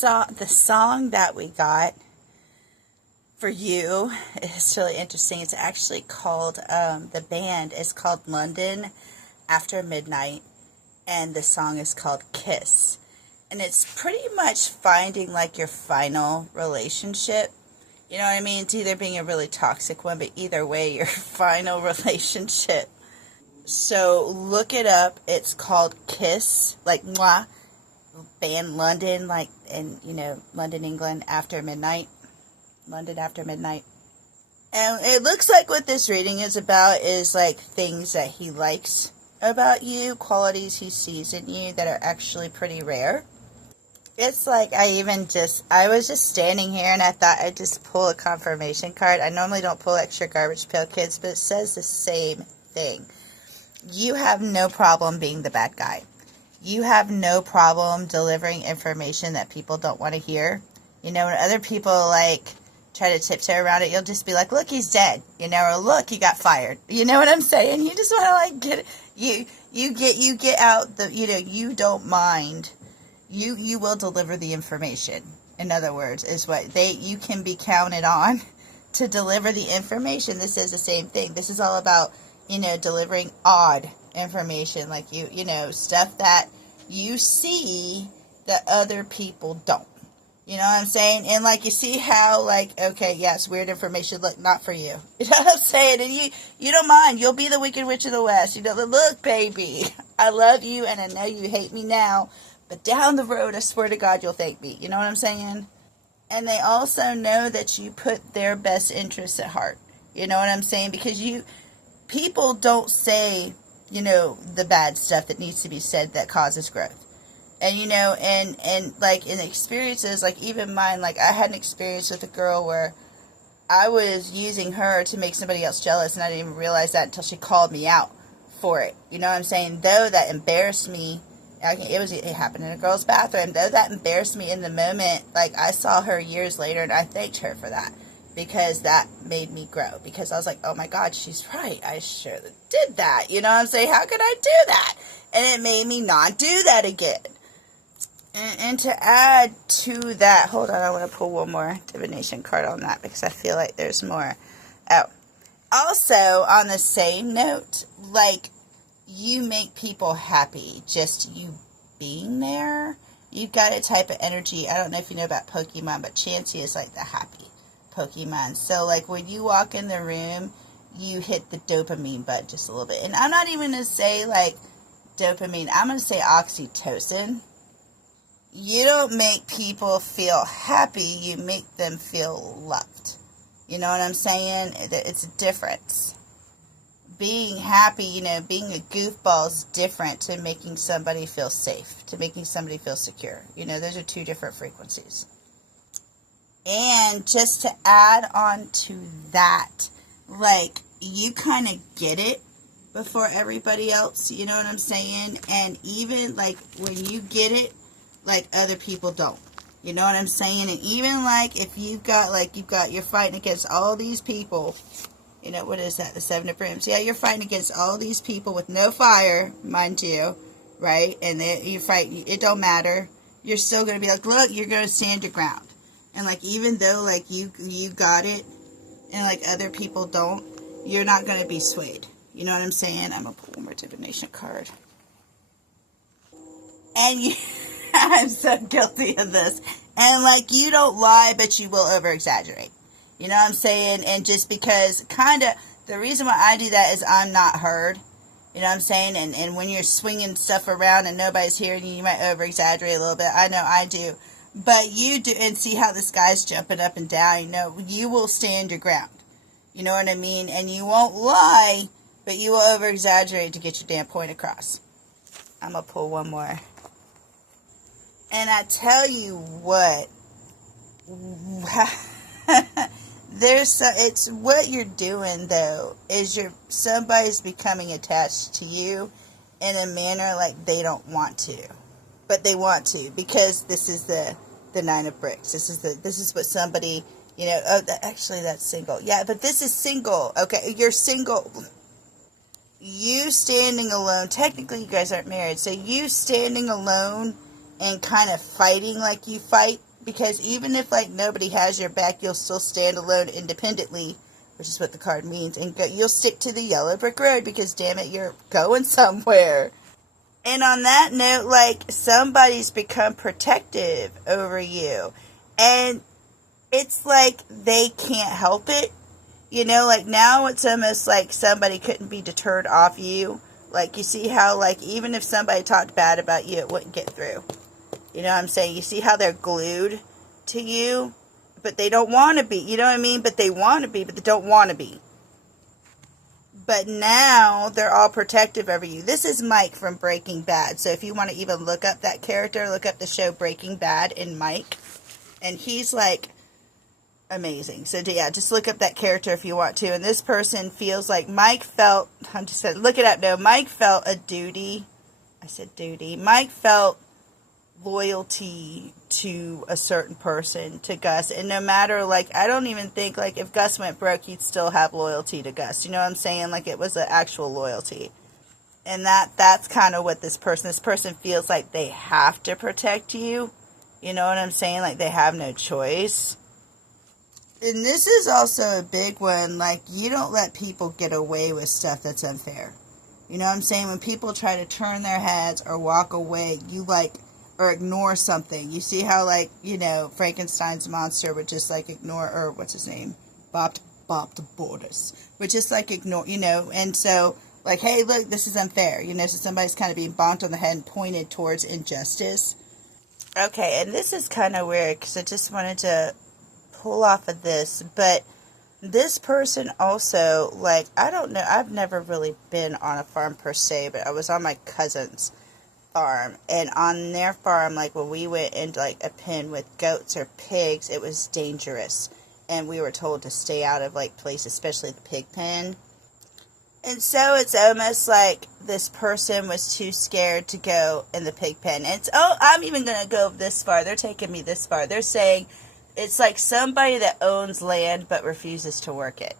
the song that we got for you is really interesting. It's actually called, the band is called London After Midnight, and the song is called Kiss. And it's pretty much finding like your final relationship. You know what I mean? It's either being a really toxic one, but either way, your final relationship. So look it up. It's called Kiss, like mwah, band London, like in, London, England, after midnight. London After Midnight. And it looks like what this reading is about is like things that he likes about you, qualities he sees in you that are actually pretty rare. It's like I was just standing here and I thought I'd just pull a confirmation card. I normally don't pull extra garbage pail kids, but it says the same thing. You have no problem being the bad guy. You have no problem delivering information that people don't want to hear. When other people try to tiptoe around it, you'll just be like, look, he's dead, or look, he got fired. You know what I'm saying? You just want to get it. You get out the, you don't mind. You will deliver the information. In other words, is what you can be counted on to deliver the information. This is the same thing. This is all about, delivering odd information, like stuff that you see that other people don't. You know what I'm saying? And you see how okay, yes, weird information, look, not for you. You know what I'm saying? And you don't mind. You'll be the Wicked Witch of the West. Look, baby, I love you and I know you hate me now, but down the road, I swear to God, you'll thank me. You know what I'm saying? And they also know that you put their best interests at heart. You know what I'm saying? Because people don't say, the bad stuff that needs to be said that causes growth. And, and in experiences, even mine, I had an experience with a girl where I was using her to make somebody else jealous, and I didn't even realize that until she called me out for it. You know what I'm saying? Though that embarrassed me, it happened in a girl's bathroom. Though that embarrassed me in the moment, I saw her years later, and I thanked her for that, because that made me grow. Because I was like, oh my God, she's right. I sure did that. You know what I'm saying? How could I do that? And it made me not do that again. And to add to that, hold on, I want to pull one more divination card on that because I feel like there's more. Oh, also on the same note, you make people happy just you being there. You've got a type of energy. I don't know if you know about Pokemon, but Chansey is like the happy Pokemon. So when you walk in the room, you hit the dopamine button just a little bit. And I'm not even going to say dopamine. I'm going to say oxytocin. You don't make people feel happy, you make them feel loved. You know what I'm saying? It's a difference. Being happy, being a goofball is different to making somebody feel safe, to making somebody feel secure. Those are two different frequencies. And just to add on to that, you kind of get it before everybody else, you know what I'm saying? And even, when you get it, other people don't. You know what I'm saying? And even if you're fighting against all these people, what is that? The Seven of Brims. Yeah, you're fighting against all these people with no fire, mind you, right? And you fight, it don't matter. You're still going to be look, you're going to stand your ground. And even though you got it and other people don't, you're not going to be swayed. You know what I'm saying? I'm going to pull one more divination card. And I'm so guilty of this. And you don't lie, but you will over exaggerate. You know what I'm saying? And just because the reason why I do that is I'm not heard. You know what I'm saying? And when you're swinging stuff around and nobody's hearing you, you might over exaggerate a little bit. I know I do. But you do, and see how this guy's jumping up and down. You will stand your ground. You know what I mean? And you won't lie, but you will over exaggerate to get your damn point across. I'm going to pull one more. And I tell you what, it's what you're doing though, is somebody's becoming attached to you in a manner they don't want to, but they want to, because this is the Nine of Bricks. This is what somebody, actually that's single. Yeah, but this is single. Okay, you're single. You standing alone, technically you guys aren't married, so you standing alone and kind of fighting like you fight Because even if, like, nobody has your back, you'll still stand alone independently, which is what the card means, and you'll stick to the yellow brick road because, damn it, you're going somewhere. And on that note, like, somebody's become protective over you. And it's like they can't help it. You know, like, now it's almost like somebody couldn't be deterred off you. Like, you see how, like, even if somebody talked bad about you, it wouldn't get through. You know what I'm saying? You see how they're glued to you, but they don't want to be. You know what I mean? But they want to be, but they don't want to be. But now they're all protective over you. This is Mike from Breaking Bad. So if you want to even look up that character, look up the show Breaking Bad and Mike. And he's, like, amazing. So yeah, just look up that character if you want to. And this person feels like Mike felt, I'm just going to look it up. No, Mike felt a duty. I said duty. Mike felt loyalty to a certain person, to Gus. And no matter, like, I don't even think, like, if Gus went broke, he'd still have loyalty to Gus. You know what I'm saying? Like, it was an actual loyalty. And that's kind of what this person feels like they have to protect you. You know what I'm saying? Like, they have no choice. And this is also a big one. Like, you don't let people get away with stuff that's unfair. You know what I'm saying? When people try to turn their heads or walk away, you, like, or ignore something. You see how, like, you know, Frankenstein's monster would just, like, ignore, or what's his name? Bob the Borders. Would just, like, ignore, you know, and so, like, hey, look, this is unfair. You know, so somebody's kind of being bonked on the head and pointed towards injustice. Okay, and this is kind of weird, because I just wanted to pull off of this, but this person also, like, I don't know, I've never really been on a farm per se, but I was on my cousin's farm, and on their farm, like, when we went into, like, a pen with goats or pigs, it was dangerous, and we were told to stay out of, like, places, especially the pig pen. And so it's almost like this person was too scared to go in the pig pen. And it's, I'm even going to go this far. They're taking me this far. They're saying it's like somebody that owns land but refuses to work it.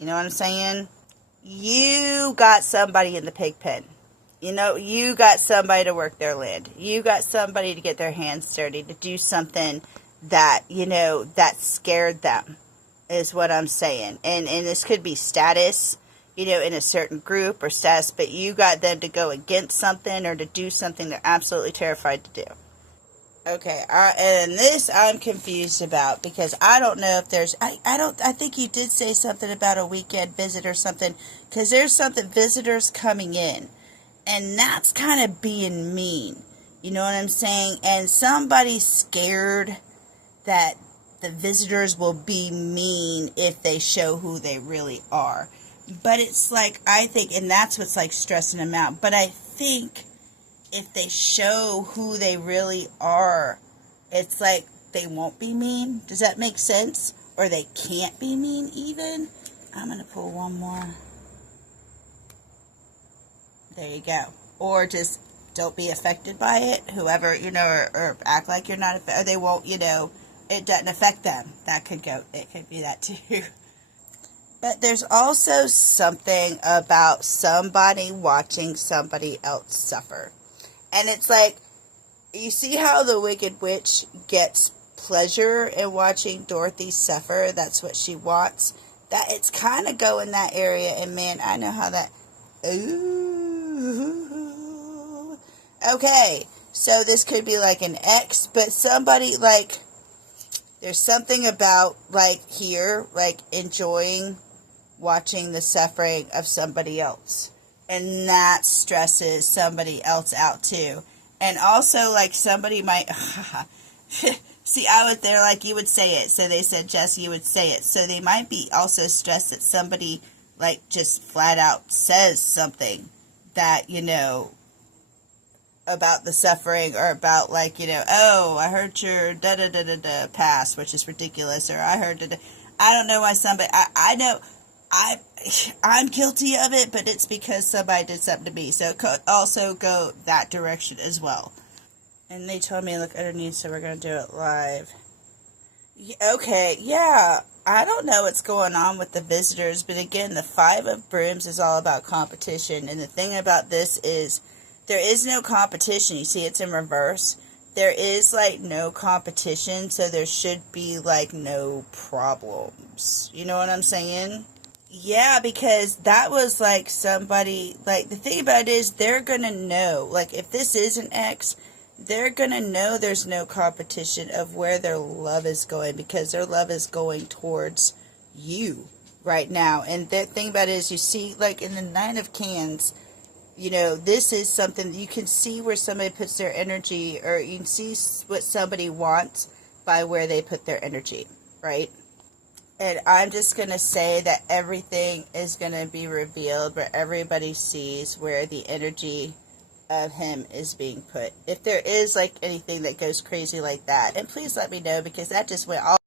You know what I'm saying? You got somebody in the pig pen. You know, you got somebody to work their land. You got somebody to get their hands dirty, to do something that, you know, that scared them, is what I'm saying. And this could be status, you know, in a certain group or status, but you got them to go against something or to do something they're absolutely terrified to do. Okay, and this I'm confused about, because I don't know if there's, I think you did say something about a weekend visit or something, because there's something, visitors coming in, and that's kind of being mean, you know what I'm saying, and somebody's scared that the visitors will be mean if they show who they really are, but it's like, I think, and that's what's like stressing them out, but I think if they show who they really are, it's like they won't be mean. Does that make sense? Or they can't be mean even. I'm going to pull one more. There you go. Or just don't be affected by it. Whoever, you know, or act like you're not affected. Or they won't, you know, it doesn't affect them. That could go, it could be that too. But there's also something about somebody watching somebody else suffer. And it's like, you see how the Wicked Witch gets pleasure in watching Dorothy suffer? That's what she wants. That it's kind of going that area, and man, I know how that. Ooh. Okay, so this could be like an ex, but somebody, like, there's something about, like, here, like, enjoying watching the suffering of somebody else. And that stresses somebody else out too. And also, like, somebody might, see, they're like, you would say it. So they said, Jess, you would say it. So they might be also stressed that somebody, like, just flat out says something that, you know, about the suffering, or about, like, you know, oh, I heard your da-da-da-da-da pass, which is ridiculous. Or I heard da-da. I don't know why somebody, I know, I'm guilty of it, but it's because somebody did something to me. So it could also go that direction as well. And they told me to look underneath, so we're going to do it live. Okay, yeah. I don't know what's going on with the visitors, but again, the Five of Brooms is all about competition. And the thing about this is, there is no competition. You see, it's in reverse. there is like no competition, so there should be like no problems. You know what I'm saying? Yeah, because that was like somebody, like the thing about it is they're gonna know, like if this is an ex, they're gonna know there's no competition of where their love is going, because their love is going towards you right now. And the thing about it is, you see, like in the Nine of Cans, you know, this is something you can see where somebody puts their energy, or you can see what somebody wants by where they put their energy, right? And I'm just going to say that everything is going to be revealed where everybody sees where the energy of him is being put. If there is like anything that goes crazy like that, and please let me know, because that just went all